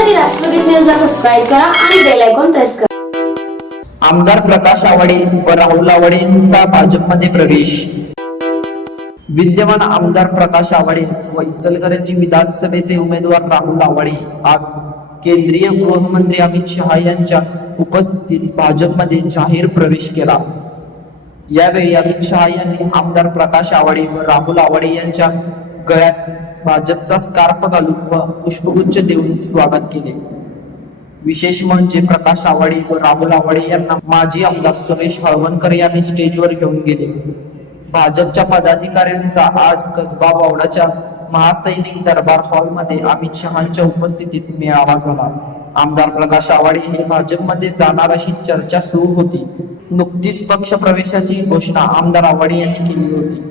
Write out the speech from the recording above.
बातम्यांसाठी राष्ट्रगीत न्यूजला सबस्क्राईब करा आणि बेल आयकॉन प्रेस करा. आमदार प्रकाश आवाडे व राहुल आवाडेंचा भाजपमध्ये प्रवेश. विद्यमान आमदार प्रकाश आवाडे व इचलकरंजी विधानसभेचे उमेदवार राहुल आवाडे आज केंद्रीय गृहमंत्री अमित शहा यांच्या उपस्थितीत भाजपमध्ये जाहीर प्रवेश केला. यावेळी अमित शहा यांनी आमदार प्रकाश आवाडे व राहुल आवाडे यांच्या गळ्यात भाजपचा स्कार्फ घालून व पुष्पगुच्छ देऊन स्वागत केले. विशेष म्हणजे प्रकाश आवाडे व राहुल आवाडे यांना माजी आमदार सुरेश हळवणकर यांनी स्टेजवर घेऊन गेले. भाजपच्या पदाधिकाऱ्यांचा आज कसबा बावडाच्या महासैनिक दरबार हॉलमध्ये अमित शहांच्या उपस्थितीत मेळावा झाला. आमदार प्रकाश आवाडे हे भाजपमध्ये जाणार अशी चर्चा सुरू होती. नुकतीच पक्ष प्रवेशाची घोषणा आमदार आवाडे यांनी केली होती.